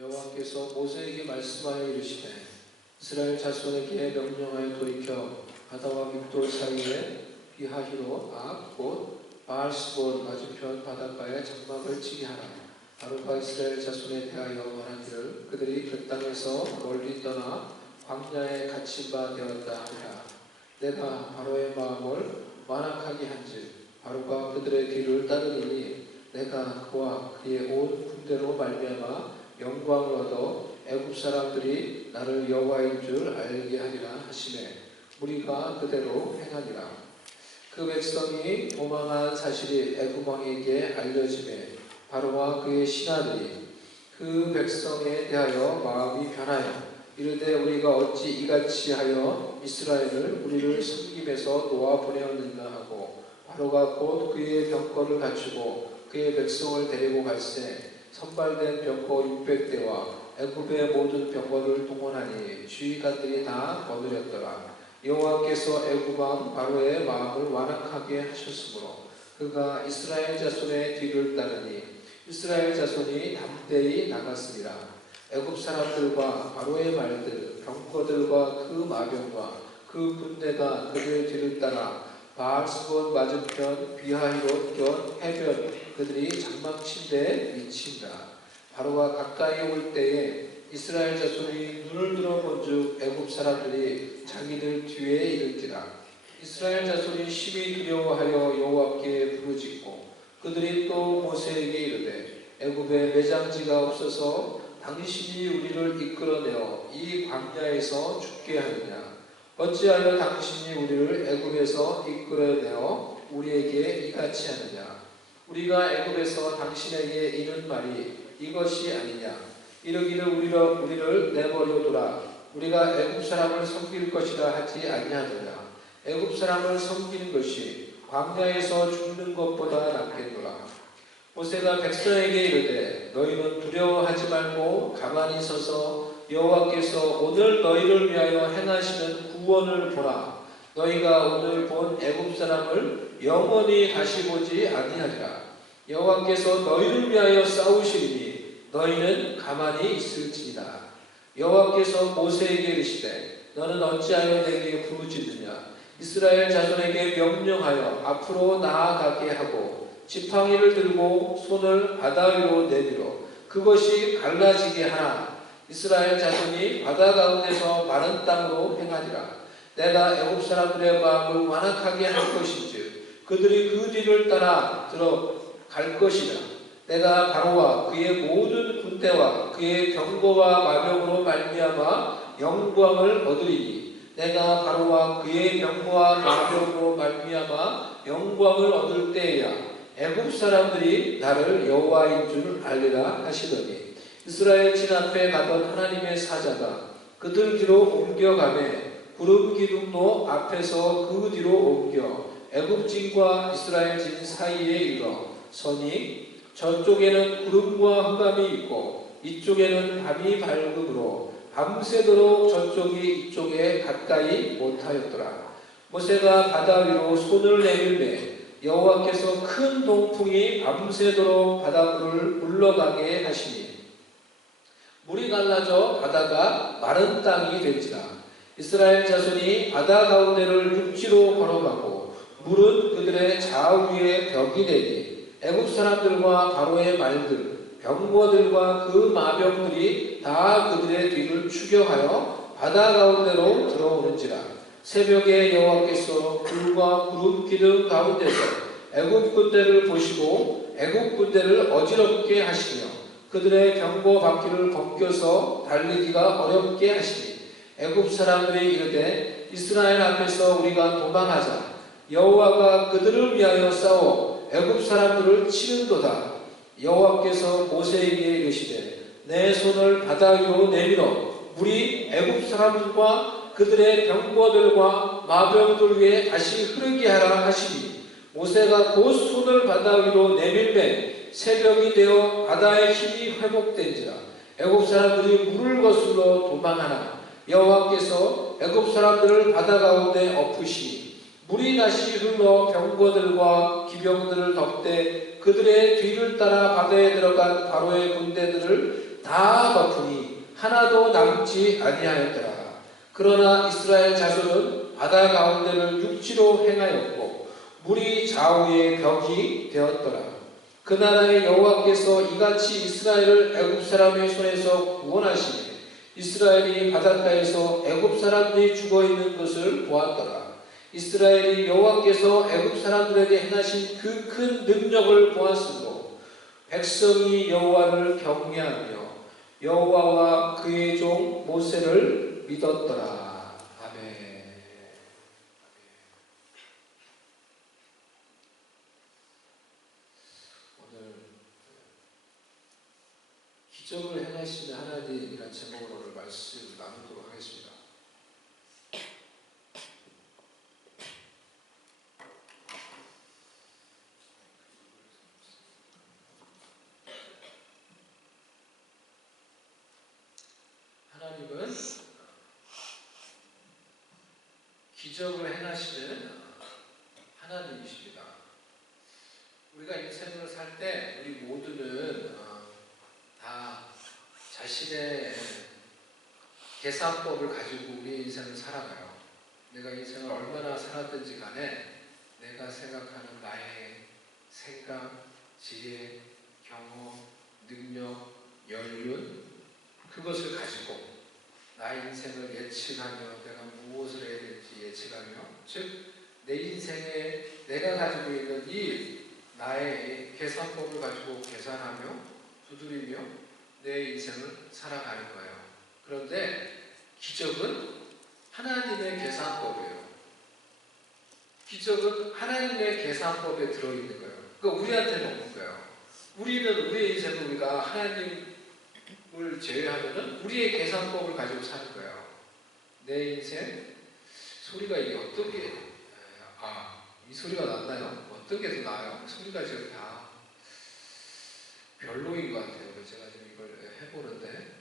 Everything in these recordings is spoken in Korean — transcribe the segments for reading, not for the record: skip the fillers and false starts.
여호와께서 모세에게 말씀하여 이르시되 이스라엘 자손에게 명령하여 돌이켜 바다와 믹돌 사이에 비하히로 곧 바알스본 맞은편 바닷가에 장막을 치게 하라. 바로가 이스라엘 자손에 대하여 말하기를 그들이 그 땅에서 멀리 떠나 광야에 갇힌 바 되었다 하니라. 내가 바로의 마음을 완악하게 한즉 바로가 그들의 뒤를 따르리니 내가 그와 그의 온 군대로 말미암아 영광을 얻어 애굽 사람들이 나를 여호와인 줄 알게 하리라 하시매 무리가 그대로 행하니라. 그 백성이 도망한 사실이 애굽 왕에게 알려지매 바로와 그의 신하들이 그 백성에 대하여 마음이 변하여 이르되 우리가 어찌 이같이 하여 이스라엘을 우리를 섬김에서 놓아 보내었는가 하고 바로가 곧 그의 병거를 갖추고 그의 백성을 데리고 갈새 선발된 병거 600대와 애굽의 모든 병거를 동원하니 주의관들이 다 거느렸더라. 여호와께서 애굽 왕 바로의 마음을 완악하게 하셨으므로 그가 이스라엘 자손의 뒤를 따르니 이스라엘 자손이 담대히 나갔으리라. 애굽 사람들과 바로의 말들 병거들과 그 마병과 그 군대가 그들의 뒤를 따라 바알스본 맞은편 비하히롯 해변 그들이 장막친 데에 미친다. 바로가 가까이 올 때에 이스라엘 자손이 눈을 들어본즉 애굽 사람들이 자기들 뒤에 이를지라. 이스라엘 자손이 심히 두려워하여 여호와께 부르짖고 그들이 또 모세에게 이르되 애굽에 매장지가 없어서 당신이 우리를 이끌어내어 이 광야에서 죽게 하느냐. 어찌하여 당신이 우리를 애굽에서 이끌어내어 우리에게 이같이 하느냐. 우리가 애굽에서 당신에게 이른 말이 이것이 아니냐. 이르기를 우리를 내버려두라. 우리가 애굽 사람을 섬길 것이라 하지 아니하느냐. 애굽 사람을 섬기는 것이 광야에서 죽는 것보다 낫겠노라. 모세가 백성에게 이르되 너희는 두려워하지 말고 가만히 서서 여호와께서 오늘 너희를 위하여 행하시는 구원을 보라. 너희가 오늘 본 애굽 사람을 영원히 다시 보지 아니하리라. 여호와께서 너희를 위하여 싸우시리니 너희는 가만히 있을지니라. 여호와께서 모세에게 이르시되 너는 어찌하여 내게 부르짖느냐. 이스라엘 자손에게 명령하여 앞으로 나아가게 하고 지팡이를 들고 손을 바다 위로 내밀어 그것이 갈라지게 하나. 이스라엘 자손이 바다 가운데서 마른 땅으로 행하리라. 내가 애굽 사람들의 마음을 완악하게 할 것인즉 그들이 그 뒤를 따라 들어갈 것이라. 내가 바로와 그의 모든 군대와 그의 병거와 마병으로 말미암아 영광을 얻으리니 내가 바로와 그의 병거와 마병으로 말미암아 영광을 얻을 때에야 애굽 사람들이 나를 여호와인 줄 알리라 하시더니 이스라엘 진 앞에 가던 하나님의 사자가 그들 뒤로 옮겨가매 구름 기둥도 앞에서 그 뒤로 옮겨 애굽 진과 이스라엘 진 사이에 이르러 서니 저쪽에는 구름과 흑암이 있고 이쪽에는 밤이 밝음으로 밤새도록 저쪽이 이쪽에 가까이 못하였더라. 모세가 바다 위로 손을 내밀매 여호와께서 큰 동풍이 밤새도록 바닷물을 물러가게 하시니 물이 갈라져 바다가 마른 땅이 된지라. 이스라엘 자손이 바다 가운데를 육지로 걸어가고 물은 그들의 좌우에 벽이 되니 애굽 사람들과 바로의 말들 병거들과 그 마병들이 다 그들의 뒤를 추격하여 바다 가운데로 들어오는지라. 새벽에 여호와께서 불과 구름 기둥 가운데서 애굽 군대를 보시고 애굽 군대를 어지럽게 하시며 그들의 병거 바퀴를 벗겨서 달리기가 어렵게 하시니 애굽 사람들이 이르되 이스라엘 앞에서 우리가 도망하자. 여호와가 그들을 위하여 싸워 애굽 사람들을 치는도다. 여호와께서 모세에게 이르시되 내 손을 바다 위로 내밀어 물이 애굽 사람들과 그들의 병거들과 마병들 위에 다시 흐르게 하라 하시니 모세가 곧 손을 바다 위로 내밀매 새벽이 되어 바다의 힘이 회복된지라. 애굽 사람들이 물을 거슬러 도망하나 여호와께서 애굽 사람들을 바다 가운데 엎으시니 물이 다시 흘러 병거들과 기병들을 덮되 그들의 뒤를 따라 바다에 들어간 바로의 군대들을 다 거푸니 하나도 남지 아니하였더라. 그러나 이스라엘 자손은 바다 가운데를 육지로 행하였고 물이 좌우의 벽이 되었더라. 그 나라의 여호와께서 이같이 이스라엘을 애굽 사람의 손에서 구원하시니 이스라엘이 바닷가에서 애굽 사람들이 죽어있는 것을 보았더라. 이스라엘이 여호와께서 애굽 사람들에게 행하신 그 큰 능력을 보았으므로 백성이 여호와를 경외하며 여호와와 그의 종 모세를 믿었더라. 아멘. 오늘 기적을 행하시는 하나님이라는 제목으로 오늘 말씀 나누도록 하겠습니다. 하나님은 기적을 행하시는 하나님이십니다. 우리가 인생을 살 때 우리 모두는 다 자신의 계산법을 가지고 우리 인생을 살아가요. 내가 인생을 얼마나 살았든지 간에 내가 생각하는 나의 생각, 지혜, 경험, 능력, 연륜 그것을 가지고 나의 인생을 예측하며 내가 무엇을 해야 될지 예측하며 즉 내 인생에 내가 가지고 있는 이 나의 계산법을 가지고 계산하며 두드리며 내 인생을 살아가는 거예요. 그런데 기적은 하나님의 계산법이에요. 기적은 하나님의 계산법에 들어있는 거예요. 그러니까 우리한테는 없는 거예요. 우리는 우리의 인생을 우리가 하나님을 제외하면 우리의 계산법을 가지고 사는 거예요. 내 인생 소리가 이게 어떻게 이 소리가 낫나요? 어떤 게 더 나아요? 소리가 지금 다 별로인 것 같아요. 제가 지금 이걸 해보는데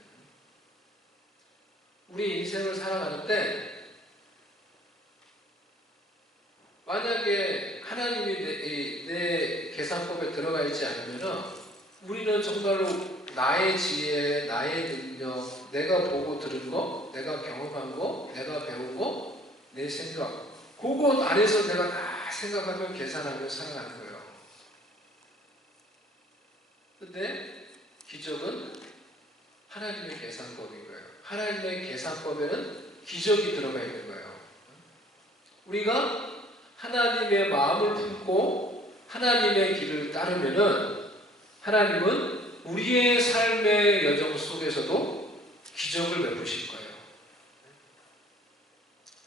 우리 인생을 살아가는데 만약에 하나님이 내 계산법에 들어가 있지 않으면 우리는 정말로 나의 지혜, 나의 능력, 내가 보고 들은 거, 내가 경험한 거, 내가 배운 거, 내 생각 그것 안에서 내가 다 생각하며 계산하며 살아가는 거예요. 근데 기적은 하나님의 계산법인 거예요. 하나님의 계산법에는 기적이 들어가 있는 거예요. 우리가 하나님의 마음을 품고 하나님의 길을 따르면은 하나님은 우리의 삶의 여정 속에서도 기적을 베푸실 거예요.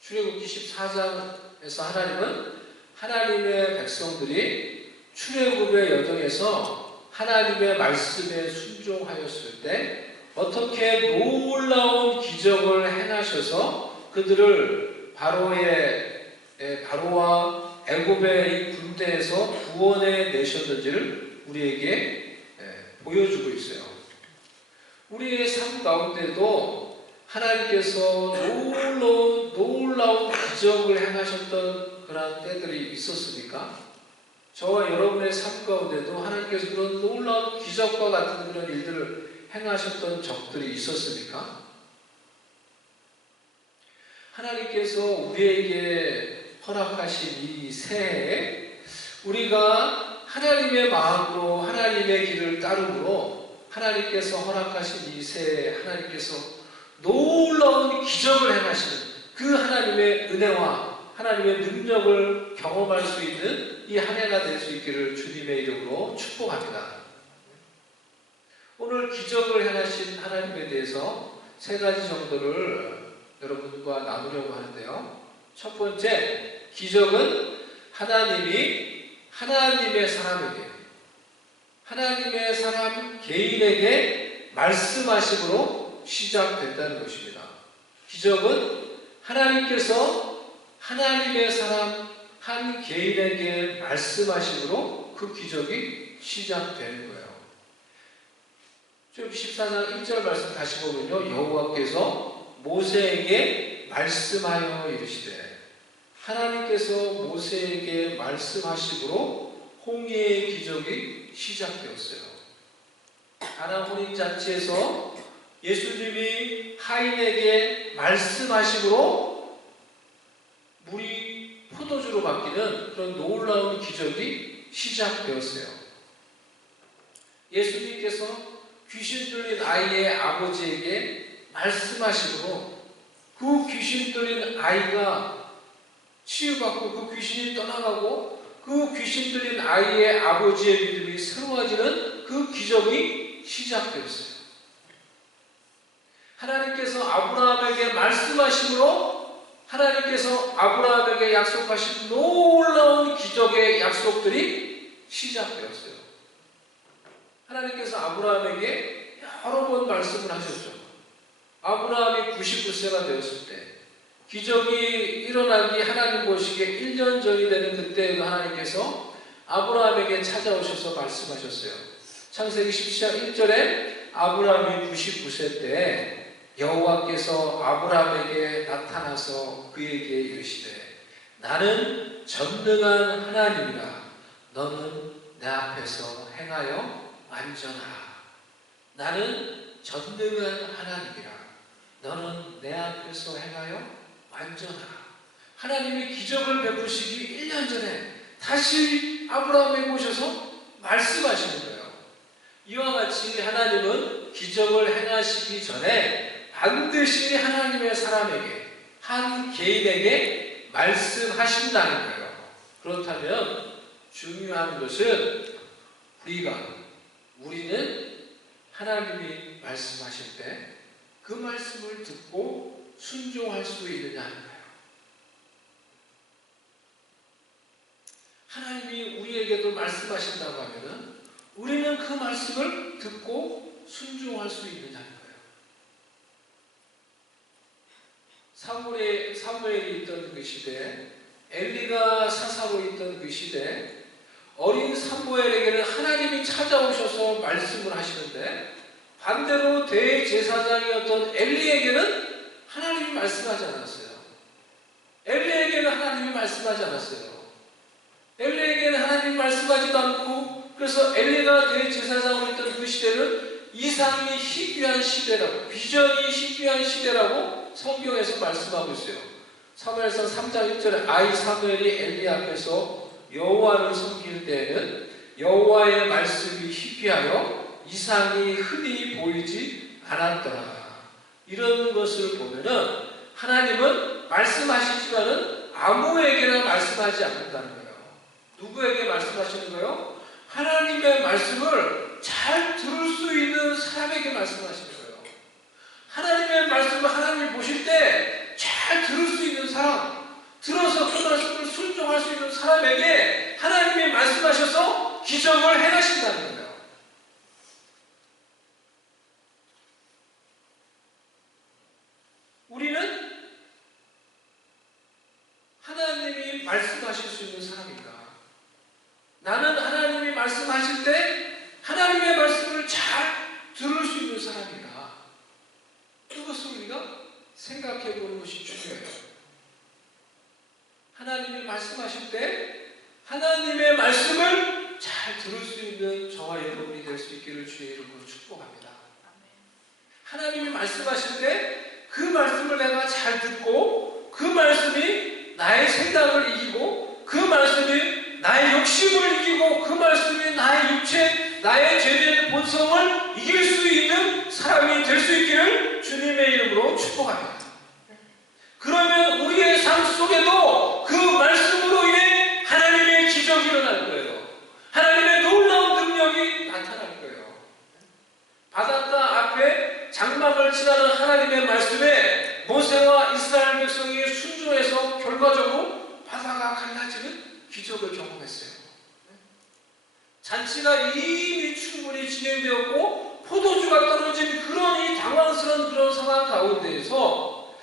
출애굽기 14장에서 하나님은 하나님의 백성들이 출애굽의 여정에서 하나님의 말씀에 순종하였을 때 어떻게 놀라운 기적을 행하셔서 그들을 바로와 애굽의 군대에서 구원해 내셨는지를 우리에게 보여주고 있어요. 우리의 삶 가운데도 하나님께서 놀라운 기적을 행하셨던 그런 때들이 있었습니까? 저와 여러분의 삶 가운데도 하나님께서 그런 놀라운 기적과 같은 그런 일들을 행하셨던 적들이 있었습니까? 하나님께서 우리에게 허락하신 이 새해에 우리가 하나님의 마음으로 하나님의 길을 따르므로 하나님께서 허락하신 이 새해에 하나님께서 놀라운 기적을 행하시는 그 하나님의 은혜와 하나님의 능력을 경험할 수 있는 이 한 해가 될 수 있기를 주님의 이름으로 축복합니다. 오늘 기적을 행하신 하나님에 대해서 세 가지 정도를 여러분과 나누려고 하는데요. 첫 번째, 기적은 하나님이 하나님의 사람 개인에게 말씀하심으로 시작됐다는 것입니다. 기적은 하나님께서 하나님의 사람 한 개인에게 말씀하심으로 그 기적이 시작되는 거예요. 좀 14장 1절 말씀 다시 보면요. 여호와께서 모세에게 말씀하여 이르시되 하나님께서 모세에게 말씀하심으로 홍해의 기적이 시작되었어요. 가나 혼인잔치에서 예수님이 하인에게 말씀하심으로 물이 포도주로 바뀌는 그런 놀라운 기적이 시작되었어요. 예수님께서 귀신 들린 아이의 아버지에게 말씀하심으로 그 귀신 들린 아이가 치유받고 그 귀신이 떠나가고 그 귀신 들린 아이의 아버지의 믿음이 새로워지는 그 기적이 시작되었어요. 하나님께서 아브라함에게 말씀하심으로 하나님께서 아브라함에게 약속하신 놀라운 기적의 약속들이 시작되었어요. 하나님께서 아브라함에게 여러 번 말씀을 하셨죠. 아브라함이 99세가 되었을 때 기적이 일어나기 하나님 보시기에 1년 전이 되는 그때에도 하나님께서 아브라함에게 찾아오셔서 말씀하셨어요. 창세기 17장 1절에 아브라함이 99세 때 여호와께서 아브라함에게 나타나서 그에게 이르시되 나는 전능한 하나님이라 너는 내 앞에서 행하여 완전하라. 나는 전능한 하나님이라 너는 내 앞에서 행하여 완전하라. 하나님이 기적을 베푸시기 1년 전에 다시 아브라함에게 오셔서 말씀하시는 거예요. 이와 같이 하나님은 기적을 행하시기 전에 반드시 하나님의 사람에게 한 개인에게 말씀하신다는 거예요. 그렇다면 중요한 것은 우리는 하나님이 말씀하실 때 그 말씀을 듣고 순종할 수 있느냐 하는 거예요. 하나님이 우리에게도 말씀하신다고 하면은 우리는 그 말씀을 듣고 순종할 수 있느냐 하는 거예요. 사무엘이 있던 그 시대, 엘리가 사사로 있던 그 시대, 어린 사무엘에게는 하나님이 찾아오셔서 말씀을 하시는데 반대로 대제사장이었던 엘리에게는 하나님이 말씀하지 않았어요. 엘리에게는 하나님이 말씀하지 않았어요. 엘리에게는 하나님이 말씀하지도 않고, 그래서 엘리가 대제사장으로 있던 그 시대는 이상이 희귀한 시대라고, 비전이 희귀한 시대라고 성경에서 말씀하고 있어요. 사무엘상 3장 1절에 아이 사무엘이 엘리 앞에서 여호와를 섬길 때에는 여호와의 말씀이 희귀하여 이상이 흔히 보이지 않았더라. 이런 것을 보면은 하나님은 말씀하시지만은 아무에게나 말씀하지 않는다는 거예요. 누구에게 말씀하시는 거예요? 하나님의 말씀을 잘 들을 수 있는 사람에게 말씀하시는 거예요. 하나님의 말씀을 하나님이 보실 때 잘 들을 수 있는 사람, 들어서 그 말씀을 순종할 수 있는 사람에게 하나님이 말씀하셔서 기적을 행하신다는 거예요. 우리는 하나님이 말씀하실 수 있는 사람인가? 나는 하나님이 말씀하실 때 하나님의 말씀을 잘 들을 수 있는 사람인가? 그것을 우리가 생각해 보는 것이 중요해요. 하나님이 말씀하실 때 하나님의 말씀을 잘 들을 수 있는 저와 여러분이 될 수 있기를 주의 이름으로 축복합니다. 하나님이 말씀하실 때 그 말씀을 내가 잘 듣고 그 말씀이 나의 생각을 이기고 그 말씀이 나의 욕심을 이기고 그 말씀이 나의 육체, 나의 죄된 본성을 이길 수 있는 사람이 될 수 있기를 주님의 이름으로 축복합니다. 그러면 우리의 삶 속에도 그 말씀으로 인해 하나님의 기적이 일어날 거예요. 하나님의 놀라운 능력이 나타날 거예요. 바닷가 앞에 장막을 칠하는 하나님의 말씀에 모세와 이스라엘 백성이 순종해서 결과적으로 바다가 갈라지는 기적을 경험했어요. 잔치가 이미 충분히 진행되었고 포도주가 떨어진 그런 이 당황스러운 그런 상황 가운데에서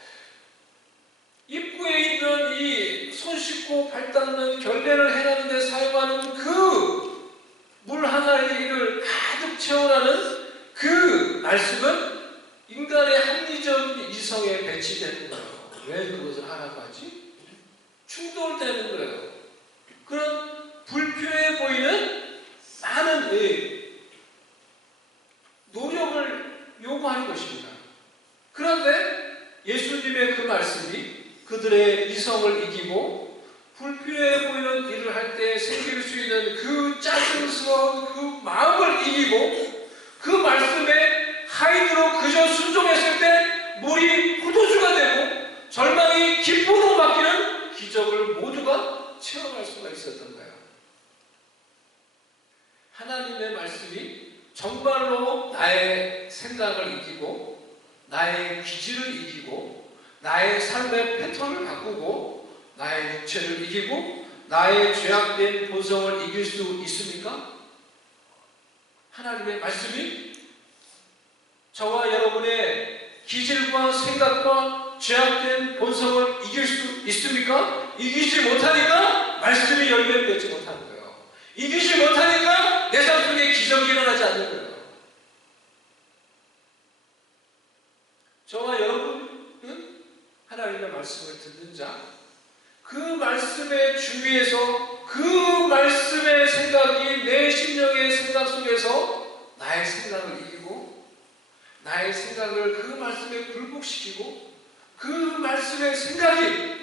입구에 있는 이 손 씻고 발 닦는 결례를 해나는 데 사용하는 그 물 하나를 가득 채워나는 그 말씀은 인간의 합리적 이성에 배치되는 거예요. 왜 그것을 하라고 하지? 충돌되는 거예요. 그런 불필요해 보이는 많은 노력을 요구하는 것입니다. 그런데 예수님의 그 말씀이 그들의 이성을 이기고 불필요해 보이는 일을 할 때 생길 수 있는 그 짜증스러운 그 마음을 이기고 그 말씀에 하인으로 그저 순종했을 때 물이 포도주가 되고 절망이 기쁨으로 바뀌는 기적을 모두가 체험할 수가 있었던 거예요. 하나님의 말씀이 정말로 나의 생각을 이기고 나의 기질을 이기고 나의 삶의 패턴을 바꾸고 나의 육체를 이기고 나의 죄악된 본성을 이길 수 있습니까? 하나님의 말씀이 저와 여러분의 기질과 생각과 죄악된 본성을 이길 수 있습니까? 이기지 못하니까 말씀이 열매를 맺지 못하는 거예요. 이기지 못하니까 내 삶 속에 기적이 일어나지 않는 거예요. 저와 여러분은 하나님의 말씀을 듣는 자, 그 말씀의 주위에서 그 말씀의 생각이 내 심령의 생각 속에서 나의 생각을 이기고 나의 생각을 그 말씀에 굴복시키고 그 말씀의 생각이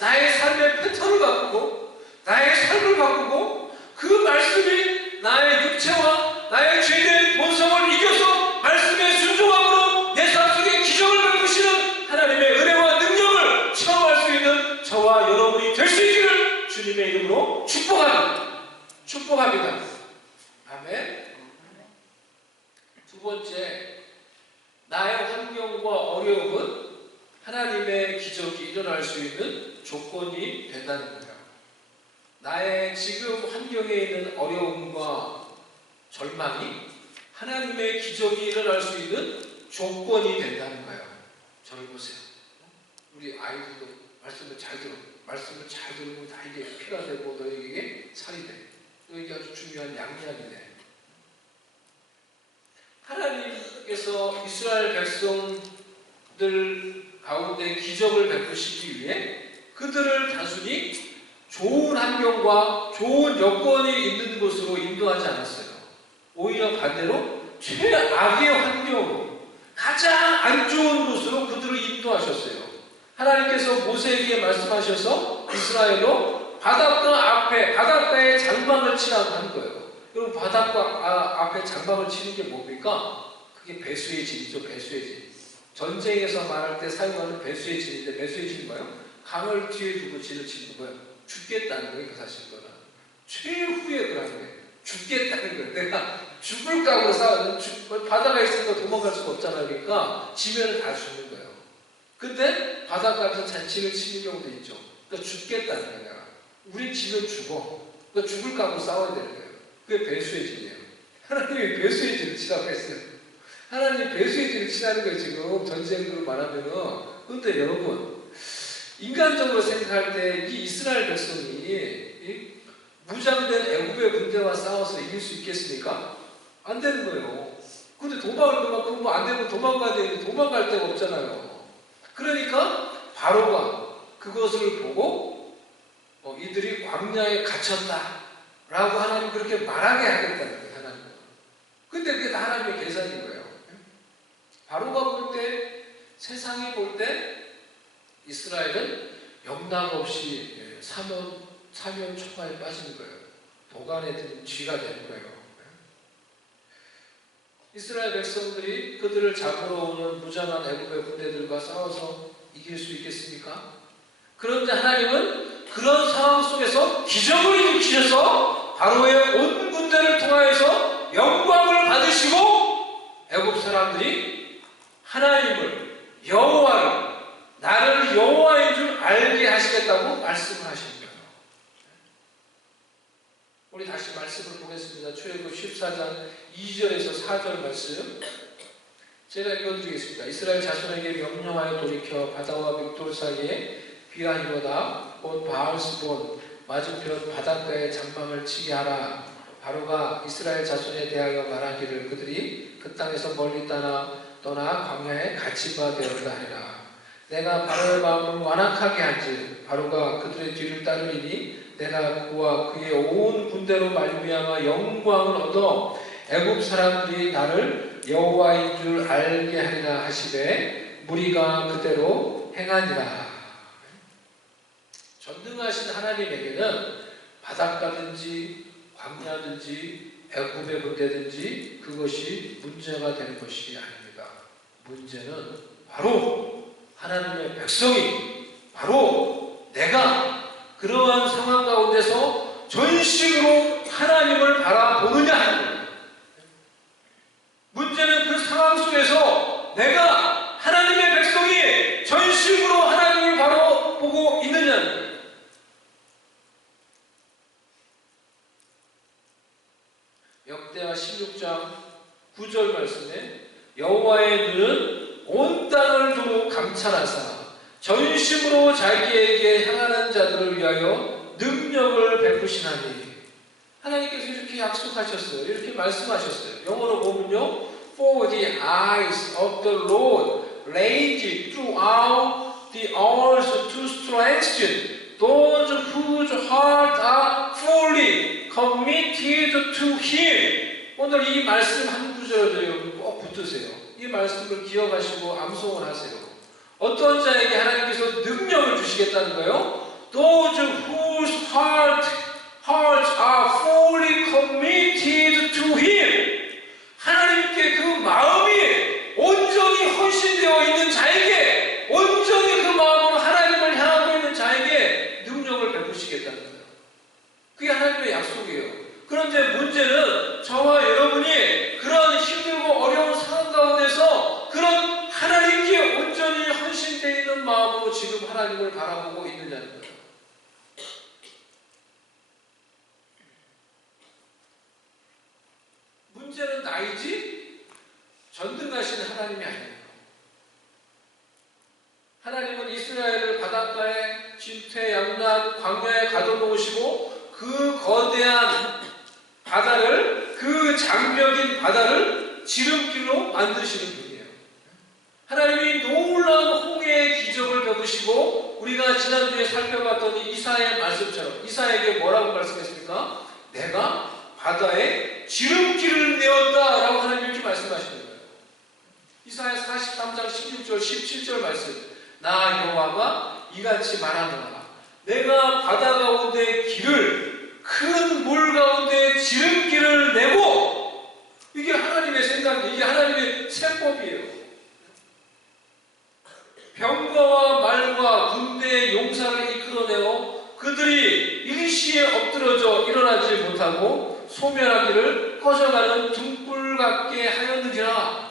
나의 삶의 패턴을 바꾸고 나의 삶을 바꾸고 그 말씀이 나의 육체와 나의 죄된 본성을 이겨서 말씀에 순종함으로 내 삶 속에 기적을 베푸시는 하나님의 은혜와 능력을 체험할 수 있는 저와 여러분이 될 수 있기를 주님의 이름으로 축복합니다. 아멘. 두 번째, 나의 환경과 어려움은 하나님의 기적이 일어날 수 있는 조건이 된다는 거예요. 나의 지금 환경에 있는 어려움과 절망이 하나님의 기적이 일어날 수 있는 조건이 된다는 거예요. 저를 보세요. 우리 아이들도 말씀을 잘 들으면 다 이게 피가 되고 너에게 살이 돼. 너에게 아주 중요한 양약이네. 하나님께서 이스라엘 백성들 가운데 기적을 베푸시기 위해 그들을 단순히 좋은 환경과 좋은 여건이 있는 곳으로 인도하지 않았어요. 오히려 반대로 최악의 환경으로 가장 안 좋은 곳으로 그들을 인도하셨어요. 하나님께서 모세에게 말씀하셔서 이스라엘로 바닷가에 장막을 치라고 하는 거예요. 여러분, 바닷가 앞에 장막을 치는 게 뭡니까? 그게 배수의 진이죠. 배수의 진. 전쟁에서 말할 때 사용하는 배수의 진인데, 배수의 진이 뭐예요? 강을 뒤에 두고 진을 치는 거예요. 죽겠다는 거예요. 그 사실은 최후의 그런 거예요. 죽겠다는 거예요. 내가 죽을 각오로 싸우는, 바다가 있으니까 도망갈 수가 없잖아요. 그러니까 지면을 다 죽는 거예요. 근데 바닷가에서 잔치를 치는 경우도 있죠. 그러니까 죽겠다는 거예요. 내가. 우리 지면 죽어. 그러니까 죽을 각오로 싸워야 되는 거예요. 그게 배수의 진이에요. 하나님이 배수의 진을 치라고 했어요. 하나님이 배수의 진을 치라는 거예요. 지금 전쟁으로 말하면은. 그런데 여러분, 인간적으로 생각할 때 이 이스라엘 백성이 무장된 애굽의 군대와 싸워서 이길 수 있겠습니까? 안 되는 거예요. 근데 그러면 안 되면 도망가야 되는데 도망갈 데가 없잖아요. 그러니까 바로가 그것을 보고 이들이 광야에 갇혔다 라고 하나님 그렇게 말하게 하겠다는 거예요. 하나님. 근데 그게 다 하나님의 계산인 거예요. 바로가 볼 때, 세상이 볼 때 이스라엘은 영락 없이 사면 초가에 빠지는 거예요. 도간에 든 쥐가 되는 거예요. 이스라엘 백성들이 그들을 잡으러 오는 무장한 애굽의 군대들과 싸워서 이길 수 있겠습니까? 그런데 하나님은 그런 상황 속에서 기적을 일으키셔서 바로의 온 군대를 통하여서 영광을 받으시고 애굽 사람들이 하나님을, 여호와를, 나를 여호와인 줄 알게 하시겠다고 말씀을 하시는 거예요. 우리 다시 말씀을 보겠습니다. 출애굽 14장 2절에서 4절 말씀 제가 읽어드리겠습니다. 이스라엘 자손에게 명령하여 돌이켜 바다와 믹돌 사이에 비하히로다 곧 바알스본 맞은편 바닷가에 장막을 치게 하라. 바로가 이스라엘 자손에 대하여 말하기를 그들이 그 땅에서 멀리 떠나 광야에 갇힌 바 되었다 하리라. 내가 바로의 마음을 완악하게 한즉 바로가 그들의 뒤를 따르리니 내가 그와 그의 온 군대로 말미암아 영광을 얻어 애굽 사람들이 나를 여호와인 줄 알게 하리라 하시되 무리가 그대로 행하니라. 전능하신 하나님에게는 바닷가든지 광야든지 애굽의 군대든지 그것이 문제가 되는 것이 아닙니다. 문제는 바로 하나님의 백성이, 바로 내가 그러한 상황 가운데서 전심으로 하나님을 바라보느냐 하는 거예요. 문제는 그 상황 속에서 내가 하나님의 백성이 전심으로 하나님을 바라보고 있느냐는 거예요. 역대하 16장 9절 말씀에 여호와의 눈은 온 땅을 두루 감찰하사 전심으로 자기에게 향하는 자들을 위하여 능력을 베푸시나니. 하나님께서 이렇게 약속하셨어요. 이렇게 말씀하셨어요. 영어로 보면요, For the eyes of the Lord range throughout the earth to strengthen those whose hearts are fully committed to Him. 오늘 이 말씀 한 구절도 여러분 꼭 붙드세요. 이 말씀을 기억하시고 암송을 하세요. 어떤 자에게 하나님께서 능력을 주시겠다는 거예요? Those whose hearts are fully committed to Him. 하나님께 그 마음이 온전히 헌신되어 있는 자에게, 온전히 그 마음으로 하나님을 향하고 있는 자에게 능력을 베푸시겠다는 거예요. 그게 하나님의 약속이에요. 그런데 문제는 저와 여러분이 그런 힘들고 어려운 상황 가운데서 그런 하나님께 온전히 헌신되어 있는 마음으로 지금 하나님을 바라보고 있느냐는 거예요. 문제는 나이지 전능하신 하나님이 아니에요. 하나님은 이스라엘을 바닷가에 진퇴양난 광야에 가둬놓으시고 그 거대한 바다를, 그 장벽인 바다를 지름길로 만드시는 분이에요. 하나님이 놀라운 홍해의 기적을 베푸시고, 우리가 지난주에 살펴봤던 이사야의 말씀처럼 이사야에게 뭐라고 말씀했습니까? 내가 바다에 지름길을 내었다라고 하나님이 이렇게 말씀하시는 거예요. 이사야 43장 16절 17절 말씀, 나 여호와가 이같이 말하노라. 내가 바다 가운데 길을, 큰 물 가운데 지름길을 내고. 이게 하나님의 생각이에요. 이게 하나님의 세법이에요. 병거와 말과 군대의 용사를 이끌어내어 그들이 일시에 엎드러져 일어나지 못하고 소멸하기를 꺼져가는 등불 같게 하였느니라.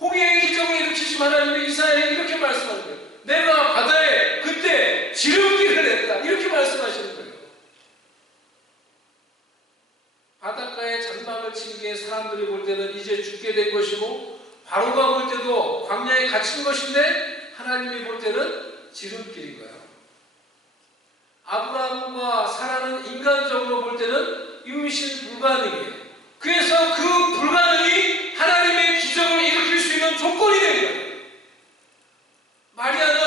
홍해의 기적을 일으키신 하나님이 이사야에게 이렇게 말씀하는 거예요. 내가 바다에 그때 지름길을 냈다. 이렇게 말씀하시는 거예요. 바닷가에 장막을 친 게 사람들이 볼 때는 이제 죽게 된 것이고, 바로가 볼 때도 광야에 갇힌 것인데 하나님이 볼 때는 지름길인 거예요. 아브라함과 사라는 인간적으로 볼 때는 임신 불가능이에요. 그래서 그 불가능이 하나님의 기적을 일으킬 수 있는 조건이 된 거예요. 마리아는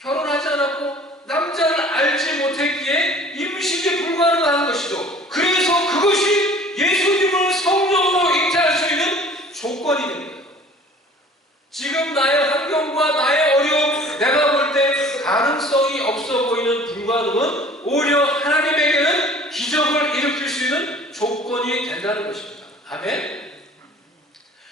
결혼하지 않았고 남자를 알지 못했기에 임신이 불가능한 것이죠. 그래서 그것이 예수님을 성령으로 잉태할 수 있는 조건이 됩니다. 지금 나의 환경과 나의 어려움, 내가 볼 때 가능성이 없어 보이는 불가능은 오히려 하나님에게는 기적을 일으킬 수 있는 조건이 된다는 것입니다. 아멘.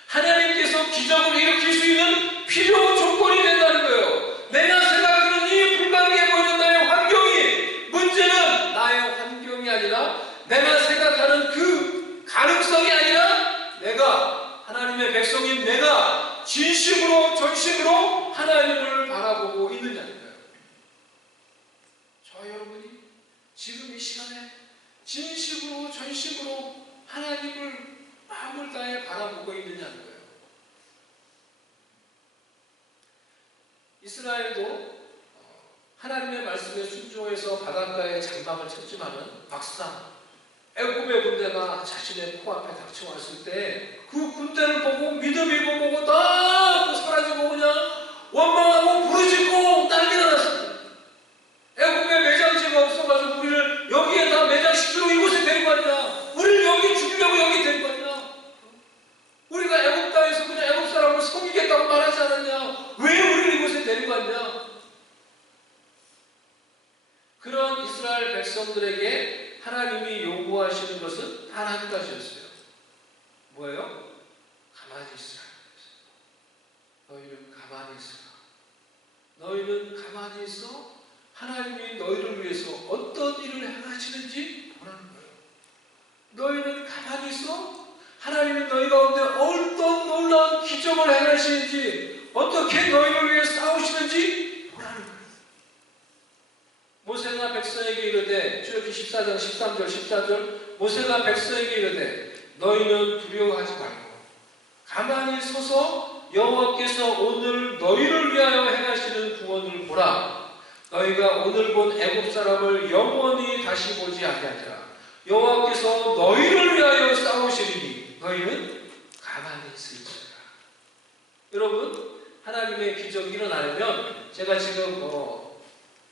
하나님께서 기적을 일으킬 수 있는 필요 조건이 된다는 거예요. 내가 생각하는 이 불가능해 보이는 나의 환경이, 문제는 나의 환경이 아니라 내가 생각하는 그 가능성이 아니라 내가 하나님의 백성인 내가 진심으로 전심으로 하나님을 바라보고 있느냐는 거예요. 저와 여러분이 지금 이 시간에 진심으로 전심으로 하나님을 마음을 다해 바라보고 있느냐는 거예요. 이스라엘도 하나님의 말씀에 순종해서 바닷가에 장막을 쳤지만은 막상 애굽의 군대가 자신의 코앞에 닥쳐왔을 때 그 군대를 보고 믿음이고 뭐고 다 사라지고 그냥 원망하고 부르짖고 난리가 났습니다. 애굽에 매장지가 없어가지고 우리를 여기에 다 매장시키려고 이곳에 데리고 왔냐, 우리를 여기 죽이려고 여기 데리고 왔냐. 내려왔냐? 그런 이스라엘 백성들에게 하나님이 요구하시는 것은 단 한 가지였어요. 뭐예요? 가만히 있으라. 너희는 가만히 있으라. 너희는 가만히 있어 하나님이 너희를 위해서 어떤 일을 행하시는지 보라는 거예요. 너희는 가만히 있어 하나님이 너희 가운데 어떤 놀라운 기적을 행하시는지, 어떻게 너희를 위해 싸우시는지 보라는 거예요. 모세가 백성에게 이르되, 출애굽기 14장 13절 14절, 모세가 백성에게 이르되 너희는 두려워하지 말고 가만히 서서 여호와께서 오늘 너희를 위하여 행하시는 구원을 보라. 너희가 오늘 본 애굽 사람을 영원히 다시 보지 아니하리라. 여호와께서 너희를 위하여 싸우시리니 너희는 가만히 있을지어다. 여러분, 하나님의 기적이 일어나려면 제가 지금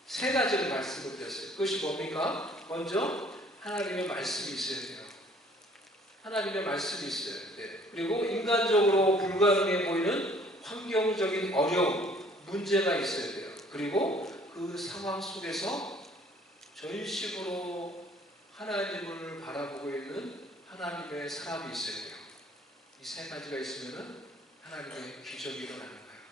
세 가지를 말씀을 드렸어요. 그것이 뭡니까? 먼저 하나님의 말씀이 있어야 돼요. 하나님의 말씀이 있어야 돼요. 그리고 인간적으로 불가능해 보이는 환경적인 어려움, 문제가 있어야 돼요. 그리고 그 상황 속에서 전식으로 하나님을 바라보고 있는 하나님의 사람이 있어야 돼요. 이 세 가지가 있으면 하나님의 기적이 일어나는 거예요.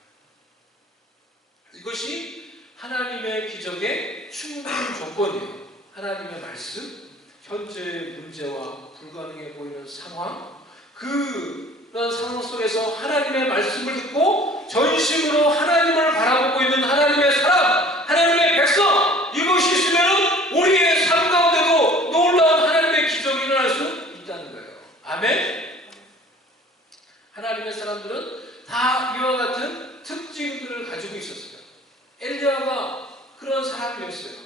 이것이 하나님의 기적의 충분 조건이에요. 하나님의 말씀, 현재의 문제와 불가능해 보이는 상황, 그런 상황 속에서 하나님의 말씀을 듣고 전심으로 하나님을 바라보고 있는 하나님의 사람, 하나님의 백성, 이것이 있으면 우리의 삶 가운데도 놀라운 하나님의 기적이 일어날 수 있다는 거예요. 아멘? 하나님의 사람들은 다 이와 같은 특징들을 가지고 있었어요. 엘리야가 그런 사람이었어요.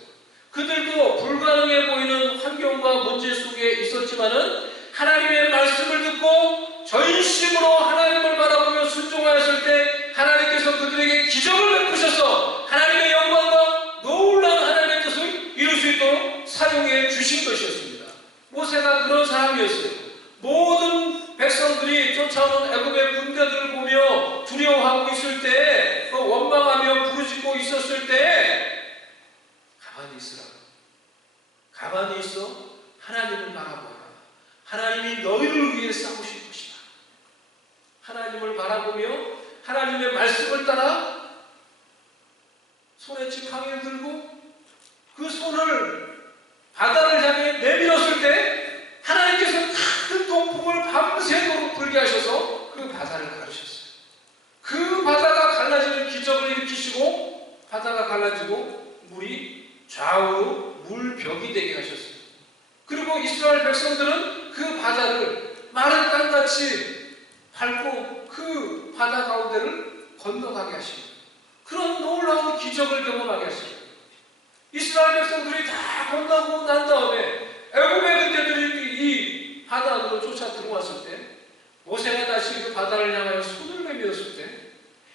그들도 불가능해 보이는 환경과 문제 속에 있었지만은 하나님의 말씀을 듣고 전심으로 하나님을 바라보며 순종하였을 때 하나님께서 그들에게 기적을 베푸셔서 하나님의 영광과 놀라운 하나님의 뜻을 이룰 수 있도록 사용해 주신 것이었습니다. 모세가 그런 사람이었어요. 모든 백성들이 쫓아오는 애굽의 군대들을 보며 두려워하고 있을 때, 원망하며 부르짖고 있었을 때 가만히 있으라. 가만히 있어 하나님을 바라보라. 하나님이 너희를 위해 싸우실 것이다. 하나님을 바라보며 하나님의 말씀을 따라 손에 지팡이를 들고 그 손을 바다를 향해 내밀었을 때 하나님께서 큰 동풍을 밤새도록 불게 하셔서 그 바다를 가르셨어요. 그 바다가 갈라지는 기적을 일으키시고 바다가 갈라지고 물이 좌우로 물벽이 되게 하셨어요. 그리고 이스라엘 백성들은 그 바다를 마른 땅같이 밟고 그 바다 가운데를 건너가게 하십니다. 그런 놀라운 기적을 경험하게 하십니다. 이스라엘 백성들이 다 건너고 난 다음에 애굽의 군대들이 이 바다 안으로 쫓아 들어왔을 때 모세가 다시 그 바다를 향하여 손을 내밀었을 때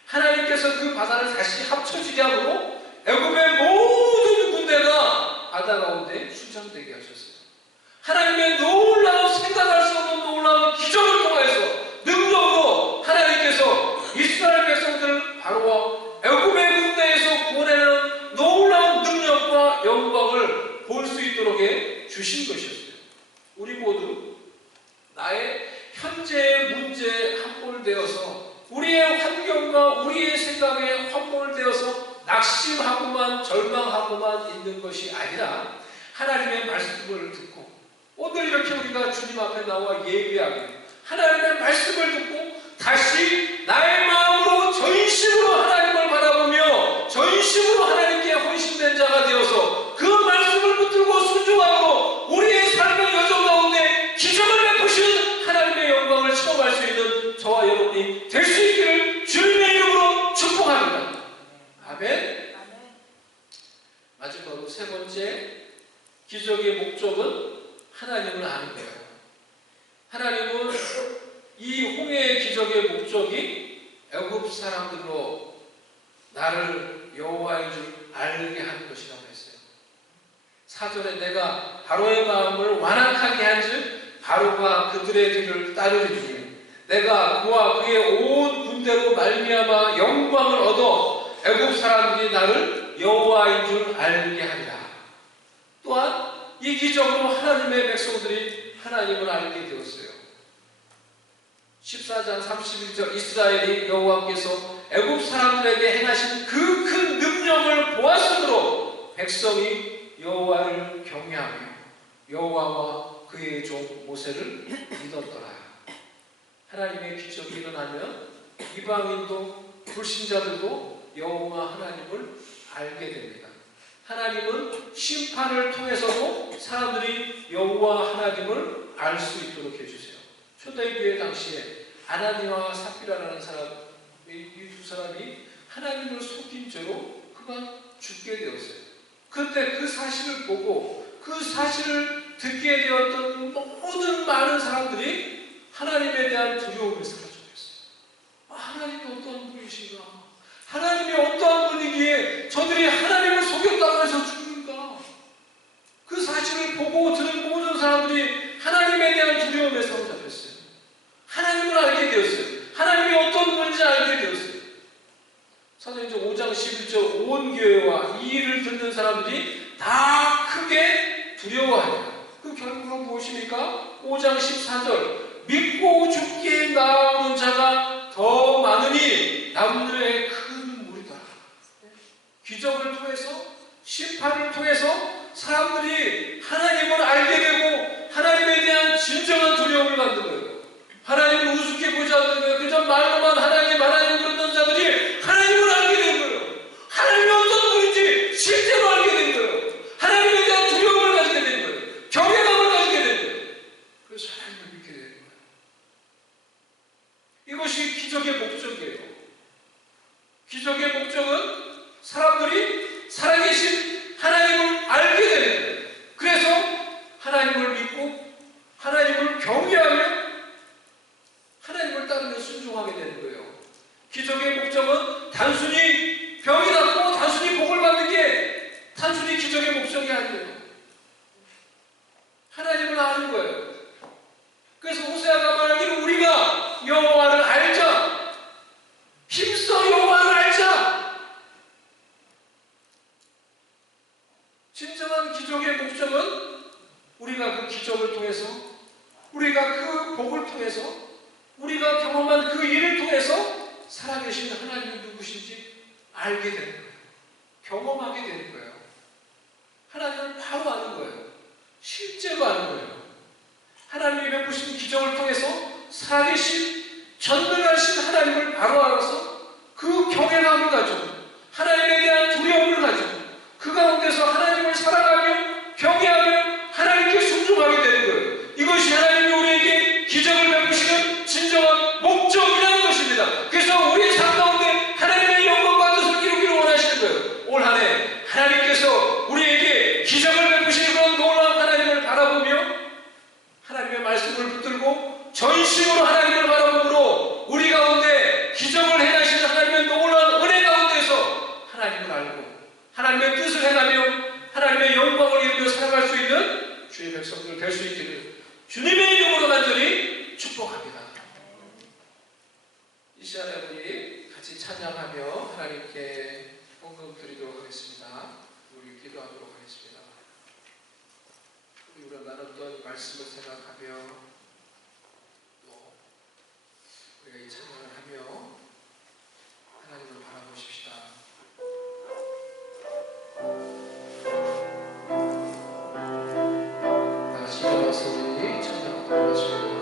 하나님께서 그 바다를 다시 합쳐지게 하고 애굽의 모든 군대가 바다 가운데 수장되게 하셨어요. 하나님의 놀라운 생각할 수 없는 놀라운 기적을 통해서 능력으로 하나님께서 이스라엘 백성들을 바로와 애굽의 군대에서 구원하는 놀라운 능력과 영광을 볼 수 있도록 해 주신 것이었어요. 우리 모두 나의 현재의 문제에 함몰되어서 우리의 환경과 우리의 생각에 함몰되어서 낙심하고만 절망하고만 있는 것이 아니라 하나님의 말씀을 듣고 오늘 이렇게 우리가 주님 앞에 나와 예배하고 하나님의 말씀을 듣고 다시 나의 마음으로 전심으로 하나님을 바라보며 전심으로 하나님께 헌신된 자가 되어서 그 말씀을 붙들고 순종하고 우리의 삶의 여정 가운데 기적을 베푸시는 하나님의 영광을 체험할 수 있는 저와 여러분이 될 수 있기를 주님의 이름으로 축복합니다. 아멘. 마지막으로 세 번째 기적의 목적은 하나님을 아는 거예요. 하나님은 이 홍해의 기적의 목적이 애굽 사람들로 나를 여호와인 줄 알게 하는 것이라고 했어요. 4절에 내가 바로의 마음을 완악하게 한즉 바로가 그들의 뒤를 따르리니 내가 그와 그의 온 군대로 말미암아 영광을 얻어 애굽 사람들이 나를 여호와인 줄 알게 하리라. 또한 이기적으로 하나님의 백성들이 하나님을 알게 되었어요. 14장 31절 이스라엘이 여호와께서 애굽 사람들에게 행하신 그 큰 능력을 보았으므로 백성이 여호와를 경외하며 여호와와 그의 종 모세를 믿었더라. 하나님의 기적이 일어나면 이방인도 불신자들도 여호와 하나님을 알게 됩니다. 하나님은 심판을 통해서도 사람들이 여호와 하나님을 알 수 있도록 해주세요. 초대교회 당시에 아나니아와 삽비라라는 사람, 이 두 사람이 하나님을 속인 죄로 그가 죽게 되었어요. 그때 그 사실을 보고 그 사실을 듣게 되었던 모든 많은 사람들이 하나님에 대한 두려움을 사라져버렸어요. 하나님이 어떠한 분이신가? 하나님이 어떠한 분이기에 저들이 하나님을 속였다고 해서 죽는가? 그 사실을 보고 들은 모든 사람들이 하나님에 대한 두려움에 사로잡혔어요. 하나님을 알게 되었어요. 하나님이 어떤 분인지 알게 되었어요. 사도행전 5장 11절 온 교회와 이 일을 듣는 사람들이 다 크게 두려워하니라. 그 결국은 무엇입니까? 5장 14절 믿고 죽게 나오는 자가 더 많으니 남들의 큰 무리다. 기적을 통해서 심판을 통해서 사람들이 하나님을 알게 되고 하나님에 대한 진정한 두려움을 갖는 거예요. 하나님을 우습게 보지 않는 거예요. 그저 말로만 하나님 그러던 자들이 하나님을 알게 된 거예요. 하나님이 어떤 분인지 실제로 알게 된 거예요. 하나님에 대한 두려움을 가지게 된 거예요. 경외감을 가지게 된 거예요. 그래서 하나님을 믿게 되는 거예요. 이것이 기적의 목적이에요. 기적의 목적은 사람들이 살아계신 하나님을 알게 되는 거예요. 그래서 하나님을 믿고 하나님을 경외하며 하나님을 따르며 순종하게 되는 거예요. 기적의 목적은 단순히 병이 낫고 단순히 복을 받는 게 단순히 기적의 목적이 아니에요. 하나님을 아는 거예요. 그래서 호세아가 말하기를 우리가 여호와를 알자. 힘써 여호와를 알자. 진정한 기적의 목적은 우리가 그 기적을 통해서 우리가 그 복을 통해서 우리가 경험한 그 일을 통해서 살아계신 하나님이 누구신지 알게 되는 거예요. 경험하게 되는 거예요. 하나님을 바로 아는 거예요. 실제로 아는 거예요. 하나님이 베푸신 기적을 통해서 살아계신 전능하신 하나님을 바로 알아서 그 경외감을 가지고 하나님에 대한 두려움을 가지고 그 가운데서 하나님을 사랑하며 경외하며 하나님께 순종하게 되는 거예요. 이것이 하나님이 우리에게 기적을 베푸시는 진정한 목적이라는 것입니다. 그래서 우리의 삶 가운데 하나님의 영광과 뜻을 이루기를 원하시는 거예요. 올 한 해 하나님께서 우리에게 기적을 베푸시는 그런 놀라운 하나님을 바라보며 하나님의 말씀을 붙들고 전심으로 하나님을 바라보므로 우리 가운데 기적을 행하시는 하나님의 놀라운 은혜 가운데서 하나님을 알고 하나님의 뜻을 행하며 하나님의 영광을 이루며 살아갈 수 있는 주의 백성들 될 수 있기를 주님의 이름으로 간절히 축복합니다. 이 시간에 우리 같이 찬양하며 하나님께 헌금 드리도록 하겠습니다. 우리 기도하도록 하겠습니다. 우리가 나눴던 말씀을 생각하며 또 우리가 이 찬양을 하며 하나님을 바라보십시다. 다시 일어나서 우리 찬양하도록 하겠습니다.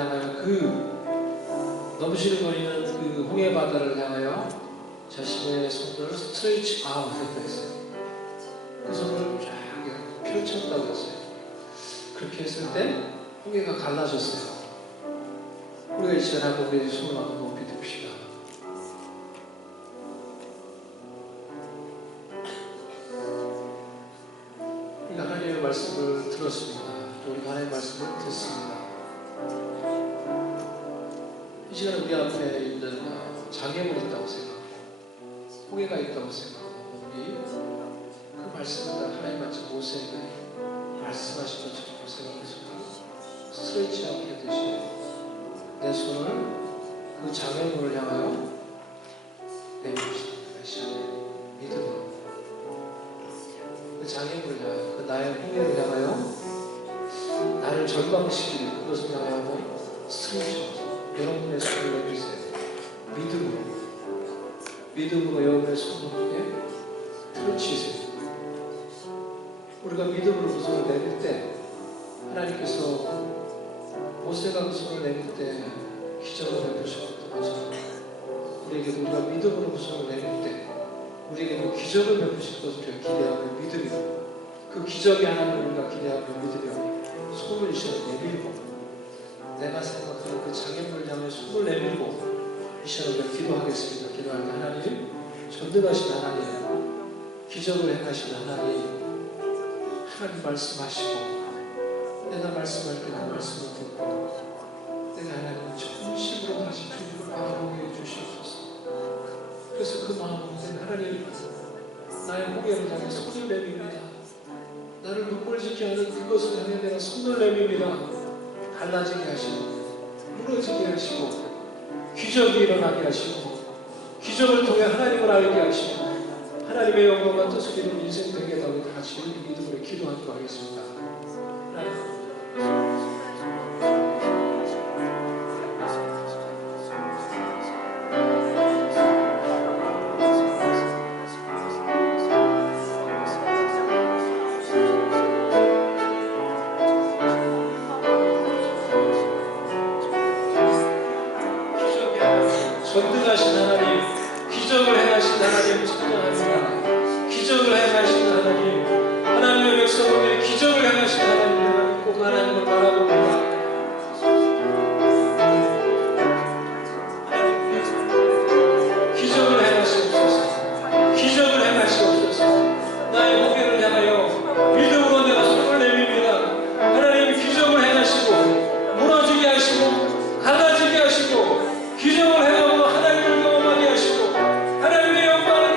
향하여 그 넘실거리는 그 홍해 바다를 향하여 자신의 손을 스트레치 아웃 했다 했어요. 그 손을 쫙 펼쳤다고 했어요. 그렇게 했을 때 홍해가 갈라졌어요. 우리가 이 시간에 한번 우리의 손을 한번 높이 듭시다. 우리가 하나님의 말씀을 들었습니다. 또 우리가 하나님의 말씀을 듣습니다. 이 시간에 우리 앞에 있는 장애물이 있다고 생각하고 홍해가 있다고 생각하고 우리 그 말씀을 다 하나님 마치 모세에게 말씀하신 것처럼 생각해서 스트레치하고 하듯이 내 손을 그 장애물을 향하여 내밉시다. 이 시간에 믿음으로 그 장애물을 향하여 그 나의 홍해를 향하여 나를 절망시키는 그것을 향하여 한번 스트레치하고 여러분의 손을 내밀세요. 믿음으로 여러분의 손을 펼치세요. 우리가 믿음으로 그 손을 내밀 때 하나님께서 모세가 그 손을 내밀 때 기적을 베푸셨던 것처럼 우리에게도 우리가 믿음으로 그 손을 내밀 때 우리에게도 기적을 베푸실 것을 기대하며 믿으며 그 기적이 하나님을 우리가 기대하며 믿으며 손을 이시간에 내밀고 내가 생각하는 그 장애물을 향해 손을 내밀고 이 시간에 우리가 기도하겠습니다. 기도할 때 하나님, 전능하신 하나님, 기적을 행하신 하나님 말씀하시고 내가 말씀할 때 그 말씀을 듣고 내가 하나님을 전심으로 다시 주님을 바라보게 해주시옵소서. 그래서 그 마음으로 하나님 나의 홍해를 향해 손을 내밉니다. 나를 눈물짓게 하는 그것을 향해 내가 손을 내밉니다. 갈라지게 하시고 무너지게 하시고 기적이 일어나게 하시고 기적을 통해 하나님을 알게 하시고 하나님의 영광과 뜻을 이루는 인생 되게 해달라고 같이 믿음으로 기도하도록 하겠습니다. 전능하신 하나님, 기적을 행하신 하나님 찬양합니다. 기적을 행하신 하나님, 하나님의 백성을 기적을 행하신 하나님, 꼭 하나님을 바라봅니다. 기적을 행하시옵소서. 기적을 행하시옵소서. 나의 홍해를 향하여 믿음으로 내가 손을 내밉니다. 하나님 기적을 행하시고 무너지게 하시고 갈라지게 하시고 기적을 행하고 하나님을 경험하게 하시고 하나님의 영광을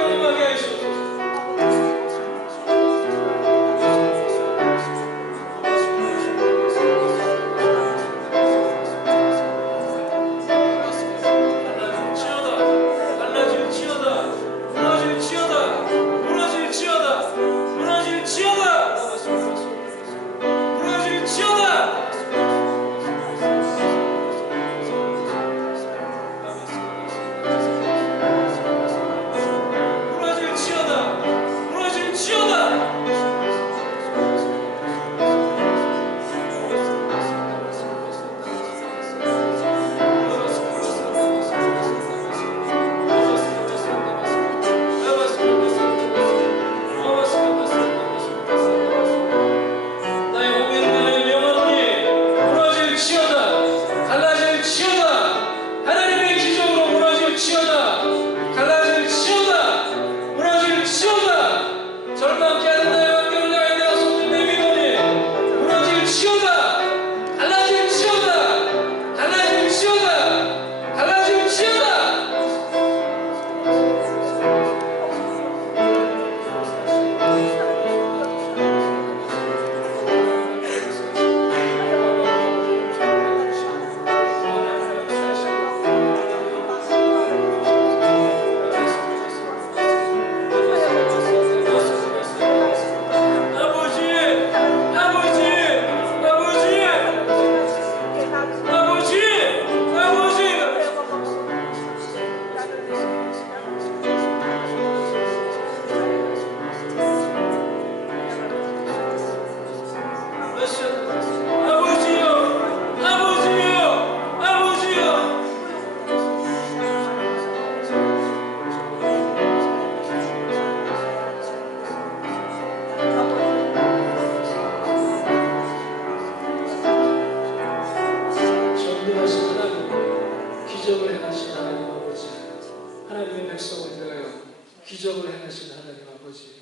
하나님의 백성을 위하여 기적을 행하신 하나님 아버지,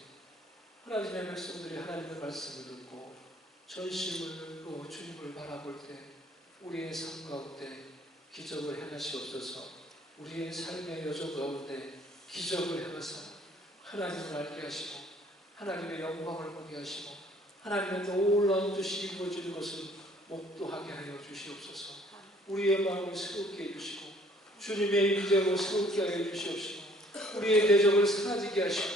하나님의 백성들이 하나님의 말씀을 듣고 전심을 들고 주님을 바라볼 때 우리의 삶 가운데 기적을 행하시옵소서. 우리의 삶의 여정 가운데 기적을 행하사 하나님을 알게 하시고 하나님의 영광을 보게 하시고 하나님의 놀라운 뜻이 이루어지는 것을 목도하게 하여 주시옵소서. 우리의 마음을 새롭게 해주시고 주님의 임재로 새롭게 하여 주시옵시고 우리의 대적을 사라지게 하시고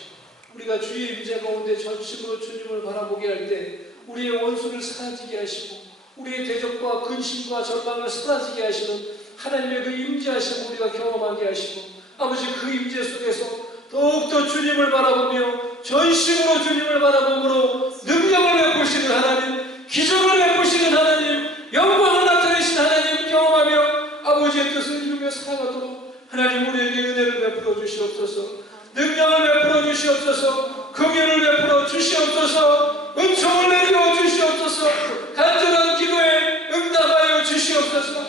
우리가 주의 임재 가운데 전심으로 주님을 바라보게 할 때 우리의 원수를 사라지게 하시고 우리의 대적과 근심과 절망을 사라지게 하시는 하나님의 그 임재하심을 우리가 경험하게 하시고 아버지 그 임재 속에서 더욱더 주님을 바라보며 전심으로 주님을 바라보므로 능력을 베푸시는 하나님, 기적을 베푸시는 하나님, 영광을 나타내신 하나님 경험하며 아버지의 뜻을 이루며 살아가도록 하나님 우리에게 은혜를 베풀어 주시옵소서. 능력을 베풀어 주시옵소서. 긍휼을 베풀어 주시옵소서. 은총을 내려 주시옵소서. 간절한 기도에 응답하여 주시옵소서.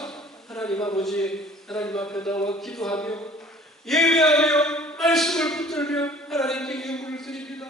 하나님 아버지, 하나님 앞에 나와 기도하며 예배하며 말씀을 붙들며 하나님께 예물을 드립니다.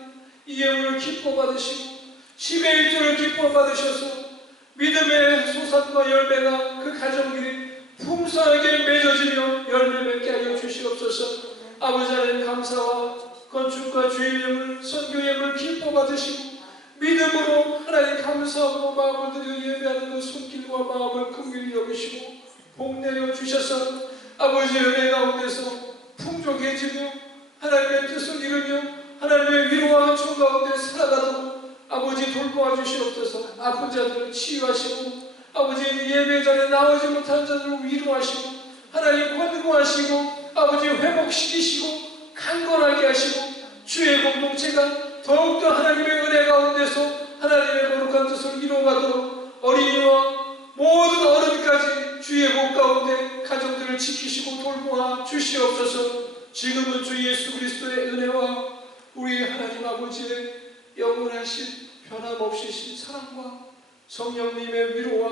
이 예물을 기뻐 받으시고 10의 1조를 기뻐 받으셔서 믿음의 소산과 열매가 그 가정들이 풍성하게 맺어지며 열매 맺게 하여 주시옵소서. 아버지 하나님 감사와 건축과 주의 예물, 선교 예물 기뻐 받으시고 믿음으로 하나님 감사하고 마음을 들여 예배하는 그 손길과 마음을 긍휼히 여기시고 복 내려 주셔서 아버지의 은혜 가운데서 풍족해지며 하나님의 뜻을 이루며 하나님의 위로와 은총 가운데 살아가도록 아버지 돌보아 주시옵소서. 아픈 자들을 치유하시고 아버지 예배 자리에 나오지 못한 자들을 위로하시고 하나님 권고하시고 아버지 회복시키시고 강건하게 하시고 주의 공동체가 더욱더 하나님의 은혜 가운데서 하나님의 거룩한 뜻을 이루어가도록 어린이와 모든 어른까지 주의 복 가운데 가정들을 지키시고 돌보아 주시옵소서. 지금은 주 예수 그리스도의 은혜와 우리 하나님 아버지의 영원하신 변함없으신 사랑과 성령님의 위로와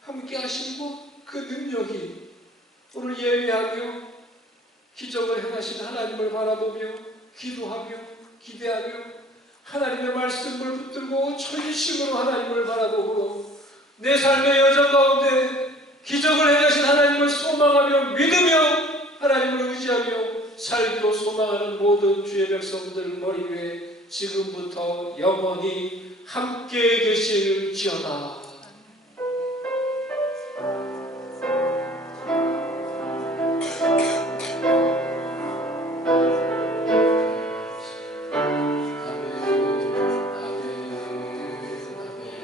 함께 하시고 그 능력이 오늘 예배하며 기적을 행하신 하나님을 바라보며 기도하며 기대하며 하나님의 말씀을 붙들고 전심으로 하나님을 바라보므로 내 삶의 여정 가운데 기적을 행하신 하나님을 소망하며 믿으며 하나님을 의지하며 살기로 소망하는 모든 주의 백성들 머리 위에 지금부터 영원히 함께 계실지어다.